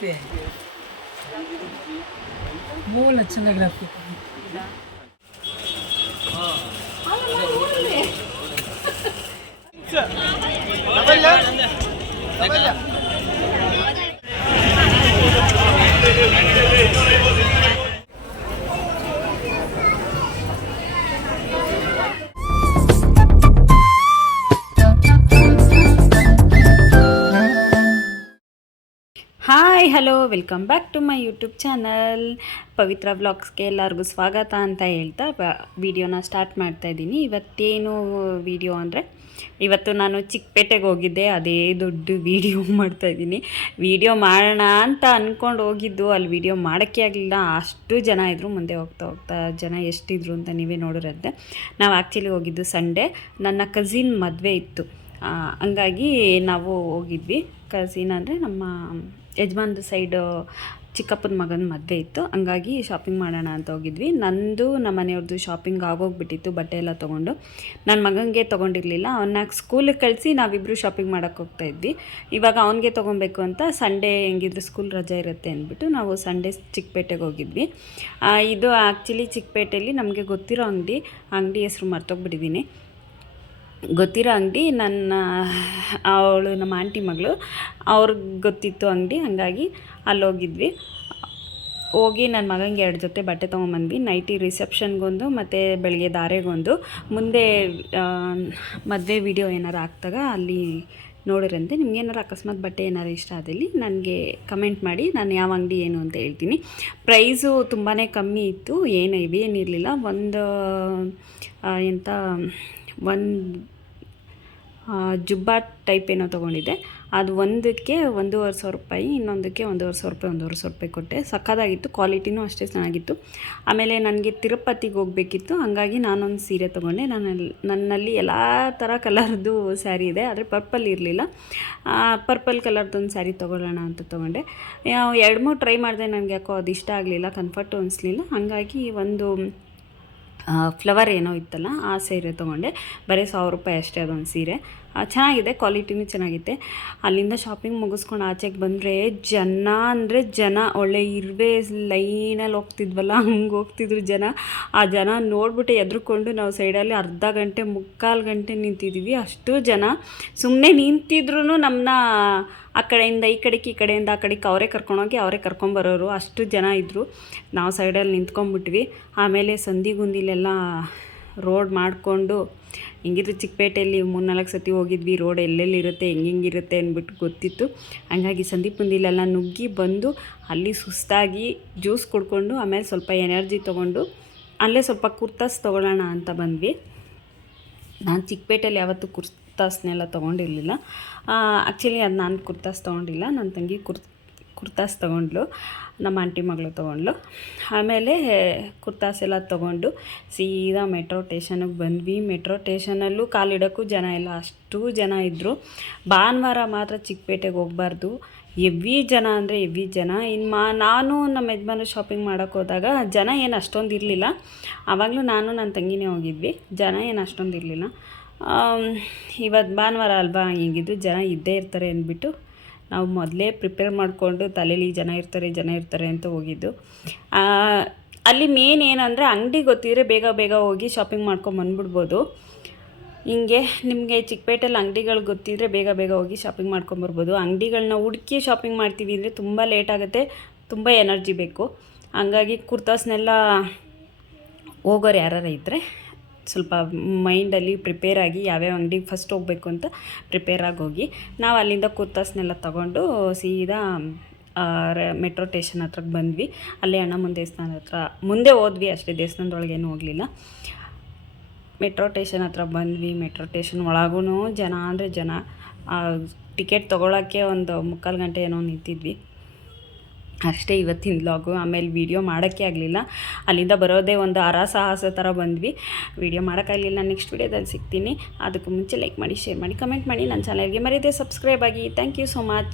पे है बहुत अच्छा लग रहा है आपको hi hello welcome back to my YouTube channel Pavithra ವ್ಲಾಗ್ಸ್ಗೆ ಎಲ್ಲರಿಗೂ ಸ್ವಾಗತ ಅಂತ ಹೇಳ್ತಾ ವಿಡಿಯೋನ ಸ್ಟಾರ್ಟ್ ಮಾಡ್ತಾ ಇದ್ದೀನಿ. ಇವತ್ತೇನು ವಿಡಿಯೋ ಅಂದರೆ, ಇವತ್ತು ನಾನು ಚಿಕ್ಕಪೇಟೆಗೆ ಹೋಗಿದ್ದೆ, ಅದೇ ದೊಡ್ಡ ವಿಡಿಯೋ ಮಾಡ್ತಾ ಇದ್ದೀನಿ. ವಿಡಿಯೋ ಮಾಡೋಣ ಅಂತ ಅಂದ್ಕೊಂಡು ಹೋಗಿದ್ದು, ಅಲ್ಲಿ ವಿಡಿಯೋ ಮಾಡೋಕ್ಕೆ ಆಗಲಿಲ್ಲ. ಅಷ್ಟು ಜನ ಇದ್ದರು ಮುಂದೆ ಹೋಗ್ತಾ ಹೋಗ್ತಾ ಜನ ಎಷ್ಟಿದ್ರು ಅಂತ ನೀವೇ ನೋಡಿರಂತೆ ನಾವು ಆ್ಯಕ್ಚುಲಿ ಹೋಗಿದ್ದು ಸಂಡೇ ನನ್ನ ಕಸಿನ್ ಮದುವೆ ಇತ್ತು. ಹಂಗಾಗಿ ನಾವು ಹೋಗಿದ್ವಿ. ಕಸಿನ್ ಅಂದರೆ ನಮ್ಮ ಯಜಮಾನ್ರ ಸೈಡ್, ಚಿಕ್ಕಪ್ಪನ ಮಗನ ಮದುವೆ ಇತ್ತು. ಹಂಗಾಗಿ ಶಾಪಿಂಗ್ ಮಾಡೋಣ ಅಂತ ಹೋಗಿದ್ವಿ. ನಂದು ನಮ್ಮ ಮನೆಯವ್ರದ್ದು ಶಾಪಿಂಗ್ ಆಗೋಗ್ಬಿಟ್ಟಿತ್ತು, ಬಟ್ಟೆ ಎಲ್ಲ ತೊಗೊಂಡು. ನನ್ನ ಮಗನಿಗೆ ತೊಗೊಂಡಿರಲಿಲ್ಲ. ಅವನ್ನ ಸ್ಕೂಲಿಗೆ ಕಳಿಸಿ ನಾವಿಬ್ಬರು ಶಾಪಿಂಗ್ ಮಾಡೋಕ್ಕೆ ಹೋಗ್ತಾ ಇದ್ವಿ. ಇವಾಗ ಅವನಿಗೆ ತೊಗೊಬೇಕು ಅಂತ ಸಂಡೇ ಹೆಂಗಿದ್ರು ಸ್ಕೂಲ್ ರಜೆ ಇರುತ್ತೆ ಅಂದ್ಬಿಟ್ಟು ನಾವು ಸಂಡೇ ಚಿಕ್ಕಪೇಟೆಗೆ ಹೋಗಿದ್ವಿ. ಇದು ಆ್ಯಕ್ಚುಲಿ ಚಿಕ್ಕಪೇಟೆಯಲ್ಲಿ ನಮಗೆ ಗೊತ್ತಿರೋ ಅಂಗಡಿ. ಅಂಗಡಿ ಹೆಸ್ರು ಮರ್ತೋಗ್ಬಿಟ್ಟಿದ್ದೀನಿ ಗೊತ್ತಿರೋ ಅಂಗಡಿ ನನ್ನ ಅವಳು ನಮ್ಮ ಆಂಟಿ ಮಗಳು, ಅವ್ರಿಗೆ ಗೊತ್ತಿತ್ತು ಅಂಗಡಿ, ಹಾಗಾಗಿ ಅಲ್ಲಿ ಹೋಗಿದ್ವಿ ಹೋಗಿ ನನ್ನ ಮಗನಿಗೆ ಎರಡು ಜೊತೆ ಬಟ್ಟೆ ತೊಗೊಂಬಂದ್ವಿ. ನೈಟಿ ರಿಸೆಪ್ಷನ್ಗೊಂದು ಮತ್ತು ಬೆಳಗ್ಗೆ ದಾರೆಗೊಂದು. ಮುಂದೆ ಮದುವೆ ವಿಡಿಯೋ ಏನಾರು ಹಾಕ್ದಾಗ ಅಲ್ಲಿ ನೋಡಿರಂತೆ. ನಿಮ್ಗೆ ಏನಾರು ಅಕಸ್ಮಾತ್ ಬಟ್ಟೆ ಏನಾರು ಇಷ್ಟ ಆದಲ್ಲಿ ನನಗೆ ಕಮೆಂಟ್ ಮಾಡಿ, ನಾನು ಯಾವ ಅಂಗಡಿ ಏನು ಅಂತ ಹೇಳ್ತೀನಿ. ಪ್ರೈಸು ತುಂಬಾ ಕಮ್ಮಿ ಇತ್ತು, ಏನು ಇವೇನಿರಲಿಲ್ಲ. ಒಂದು ಎಂಥ ಒಂದು ಜುಬ್ಬಾ ಟೈಪ್ ಏನೋ ತೊಗೊಂಡಿದ್ದೆ. ಅದು ಒಂದಕ್ಕೆ ಒಂದೂವರೆ ಸಾವಿರ ರೂಪಾಯಿ, ಇನ್ನೊಂದಕ್ಕೆ ಒಂದೂವರೆ ಸಾವಿರ ರೂಪಾಯಿ, ಒಂದೂವರೆ ಸಾವಿರ ರೂಪಾಯಿ ಕೊಟ್ಟೆ. ಸಕ್ಕದಾಗಿತ್ತು ಕ್ವಾಲಿಟಿನೂ ಅಷ್ಟೇ ಚೆನ್ನಾಗಿತ್ತು. ಆಮೇಲೆ ನನಗೆ ತಿರುಪತಿಗೆ ಹೋಗಬೇಕಿತ್ತು. ಹಾಗಾಗಿ ನಾನೊಂದು ಸೀರೆ ತೊಗೊಂಡೆ. ನನ್ನಲ್ಲಿ ನನ್ನಲ್ಲಿ ಎಲ್ಲ ಥರ ಕಲರ್ದು ಸ್ಯಾರಿ ಇದೆ, ಆದರೆ ಪರ್ಪಲ್ ಇರಲಿಲ್ಲ. ಪರ್ಪಲ್ ಕಲರ್ದೊಂದು ಸ್ಯಾರಿ ತೊಗೊಳ್ಳೋಣ ಅಂತ ತೊಗೊಂಡೆ. ಎರಡು ಮೂರು ಟ್ರೈ ಮಾಡಿದೆ. ನನಗೆ ಯಾಕೋ ಅದು ಇಷ್ಟ ಆಗಲಿಲ್ಲ ಕನ್ಫರ್ಟು ಅನಿಸ್ಲಿಲ್ಲ. ಹಾಗಾಗಿ ಒಂದು ಫ್ಲವರ್ ಏನೋ ಇತ್ತಲ್ಲ, ಆ ಸೀರೆ ತೊಗೊಂಡೆ. ಬರೀ ಸಾವಿರ ರೂಪಾಯಿ ಅಷ್ಟೇ ಅದೊಂದು ಸೀರೆ. ಚೆನ್ನಾಗಿದೆ, ಕ್ವಾಲಿಟಿನೂ ಚೆನ್ನಾಗಿದೆ ಅಲ್ಲಿಂದ ಶಾಪಿಂಗ್ ಮುಗಿಸ್ಕೊಂಡು ಆಚೆಗೆ ಬಂದರೆ ಜನ ಅಂದರೆ ಜನ, ಒಳ್ಳೆ ಇರುವೆ ಲೈನಲ್ಲಿ ಹೋಗ್ತಿದ್ವಲ್ಲ, ಹಂಗೆ ಹೋಗ್ತಿದ್ರು ಜನ. ಆ ಜನ ನೋಡ್ಬಿಟ್ಟು ಎದ್ರುಕೊಂಡು ನಾವು ಸೈಡಲ್ಲಿ ಅರ್ಧ ಗಂಟೆ, ಮುಕ್ಕಾಲು ಗಂಟೆ ನಿಂತಿದ್ದೀವಿ ಅಷ್ಟು ಜನ. ಸುಮ್ಮನೆ ನಿಂತಿದ್ರು ನಮ್ಮನ್ನ ಆ ಕಡೆಯಿಂದ, ಈ ಕಡೆಗೆ, ಈ ಕಡೆಯಿಂದ, ಆ ಕಡೆಗೆ ಅವರೇ ಕರ್ಕೊಂಡೋಗಿ ಅವರೇ ಕರ್ಕೊಂಬರೋರು ಅಷ್ಟು ಜನ ಇದ್ದರು ನಾವು ಸೈಡಲ್ಲಿ ನಿಂತ್ಕೊಂಡ್ಬಿಟ್ವಿ. ಆಮೇಲೆ ಸಂದಿಗುಂದಿಲೆಲ್ಲ ರೋಡ್ ಮಾಡಿಕೊಂಡು, ಹೆಂಗಿದ್ರು ಚಿಕ್ಕಪೇಟೆಯಲ್ಲಿ ಮೂರ್ನಾಲ್ಕು ಸತಿ ಹೋಗಿದ್ವಿ. ರೋಡ್ ಎಲ್ಲೆಲ್ಲಿರುತ್ತೆ ಹೆಂಗಿರುತ್ತೆ ಅಂದ್ಬಿಟ್ಟು ಗೊತ್ತಿತ್ತು. ಹಂಗಾಗಿ ಸಂದೀಪುಂದಿಲೆಲ್ಲ ನುಗ್ಗಿ ಬಂದು, ಅಲ್ಲಿ ಸುಸ್ತಾಗಿ ಜ್ಯೂಸ್ ಕುಡ್ಕೊಂಡು, ಆಮೇಲೆ ಸ್ವಲ್ಪ ಎನರ್ಜಿ ತೊಗೊಂಡು, ಅಲ್ಲೇ ಸ್ವಲ್ಪ ಕುರ್ತಾಸ್ ತೊಗೊಳ್ಳೋಣ ಅಂತ ಬಂದ್ವಿ. ನಾನು ಚಿಕ್ಕಪೇಟೆಯಲ್ಲಿ ಯಾವತ್ತೂ ಕುರ್ತಾಸ್ನೆಲ್ಲ ತೊಗೊಂಡಿರಲಿಲ್ಲ. ಆ್ಯಕ್ಚುಲಿ ಅದು ನಾನು ಕುರ್ತಾಸ್ ತೊಗೊಂಡಿಲ್ಲ. ನನ್ನ ತಂಗಿ ಕುರ್ ಕುರ್ತಾಸ್ ತೊಗೊಂಡ್ಲು ನಮ್ಮ ಆಂಟಿ ಮಗಳು ತೊಗೊಂಡ್ಲು ಆಮೇಲೆ ಕುರ್ತಾಸ್ ಎಲ್ಲ ತೊಗೊಂಡು ಸೀದಾ ಮೆಟ್ರೋ ಟೇಷನಿಗೆ ಬಂದ್ವಿ. ಮೆಟ್ರೋ ಟೇಷನಲ್ಲೂ ಕಾಲಿಡೋಕ್ಕೂ ಜನ ಇಲ್ಲ. ಅಷ್ಟು ಜನ ಇದ್ದರು ಭಾನುವಾರ ಮಾತ್ರ ಚಿಕ್ಕಪೇಟೆಗೆ ಹೋಗ್ಬಾರ್ದು. ಎವ್ವಿ ಜನ ಅಂದರೆ ಎವ್ವಿ ಜನ. ಇನ್ನು ಮಾ, ನಾನು ನಮ್ಮ ಯಜಮಾನ ಶಾಪಿಂಗ್ ಮಾಡೋಕ್ಕೆ ಹೋದಾಗ ಜನ ಏನು ಅಷ್ಟೊಂದು ಇರಲಿಲ್ಲ. ಆವಾಗಲೂ ನಾನು ನನ್ನ ತಂಗಿನೇ ಹೋಗಿದ್ವಿ. ಜನ ಏನು ಅಷ್ಟೊಂದು ಇರಲಿಲ್ಲ. ಇವತ್ತು ಭಾನುವಾರ ಅಲ್ವಾ ಹಿಂಗಿದ್ದು ಜನ ಇದ್ದೇ ಇರ್ತಾರೆ ಅಂದ್ಬಿಟ್ಟು ನಾವು ಮೊದಲೇ ಪ್ರಿಪೇರ್ ಮಾಡಿಕೊಂಡು ತಲೆಯಲ್ಲಿ ಜನ ಇರ್ತಾರೆ ಜನ ಇರ್ತಾರೆ ಅಂತ ಹೋಗಿದ್ದು. ಅಲ್ಲಿ ಮೇನ್ ಏನಂದರೆ ಅಂಗಡಿ ಗೊತ್ತಿದ್ರೆ ಬೇಗ ಬೇಗ ಹೋಗಿ ಶಾಪಿಂಗ್ ಮಾಡ್ಕೊಂಡು ಬಂದ್ಬಿಡ್ಬೋದು. ಹಿಂಗೆ ನಿಮಗೆ ಚಿಕ್ಕಪೇಟೆಯಲ್ಲಿ ಅಂಗಡಿಗಳು ಗೊತ್ತಿದ್ರೆ ಬೇಗ ಬೇಗ ಹೋಗಿ ಶಾಪಿಂಗ್ ಮಾಡ್ಕೊಂಬರ್ಬೋದು ಅಂಗಡಿಗಳನ್ನ ಹುಡುಕಿ ಶಾಪಿಂಗ್ ಮಾಡ್ತೀವಿ ಅಂದರೆ ತುಂಬ ಲೇಟ್ ಆಗುತ್ತೆ, ತುಂಬ ಎನರ್ಜಿ ಬೇಕು. ಹಂಗಾಗಿ ಕುರ್ತಾಸ್ನೆಲ್ಲ ಹೋಗೋರು ಯಾರು ಇದ್ದರೆ ಸ್ವಲ್ಪ ಮೈಂಡಲ್ಲಿ ಪ್ರಿಪೇರ್ ಆಗಿ ಯಾವ್ಯಾವ ಅಂಗಡಿಗೆ ಫಸ್ಟ್ ಹೋಗಬೇಕು ಅಂತ ಪ್ರಿಪೇರ್ ಆಗಿ ಹೋಗಿ ನಾವು ಅಲ್ಲಿಂದ ಕುರ್ತಾಸ್ನೆಲ್ಲ ತೊಗೊಂಡು ಸೀದಾ ಮೆಟ್ರೋ ಸ್ಟೇಷನ್ ಹತ್ರಕ್ಕೆ ಬಂದ್ವಿ. ಅಲ್ಲೇ ಮುಂದೆ ದೇವಸ್ಥಾನದ ಹತ್ರ, ಮುಂದೆ ಹೋದ್ವಿ ಅಷ್ಟೇ ದೇವಸ್ಥಾನದೊಳಗೇನು ಹೋಗಲಿಲ್ಲ. ಮೆಟ್ರೋ ಸ್ಟೇಷನ್ ಹತ್ರ ಬಂದ್ವಿ. ಮೆಟ್ರೋ ಸ್ಟೇಷನ್ ಒಳಗೂ ಜನ, ಅಂದರೆ ಜನ ಟಿಕೆಟ್ ತೊಗೊಳಕ್ಕೆ ಒಂದು ಮುಕ್ಕಾಲು ಗಂಟೆ ಏನೋ ನಿಂತಿದ್ವಿ. ಅಷ್ಟೇ ಇವತ್ತಿನ ವ್ಲಾಗು ಆಮೇಲೆ ವೀಡಿಯೋ ಮಾಡೋಕ್ಕೆ ಆಗಲಿಲ್ಲ. ಅಲ್ಲಿಂದ ಬರೋದೇ ಒಂದು ಅರ ಸಾಹಸ ಥರ ಬಂದ್ವಿ. ವೀಡಿಯೋ ಮಾಡೋಕ್ಕಾಗಲಿಲ್ಲ ನೆಕ್ಸ್ಟ್ ವೀಡಿಯೋದಲ್ಲಿ ಸಿಗ್ತೀನಿ. ಅದಕ್ಕೂ ಮುಂಚೆ ಲೈಕ್ ಮಾಡಿ ಶೇರ್ ಮಾಡಿ ಕಮೆಂಟ್ ಮಾಡಿ. ನನ್ನ ಚಾನಲ್ಗೆ ಮರೀದೆ ಸಬ್ಸ್ಕ್ರೈಬ್ ಆಗಿ. Thank you so much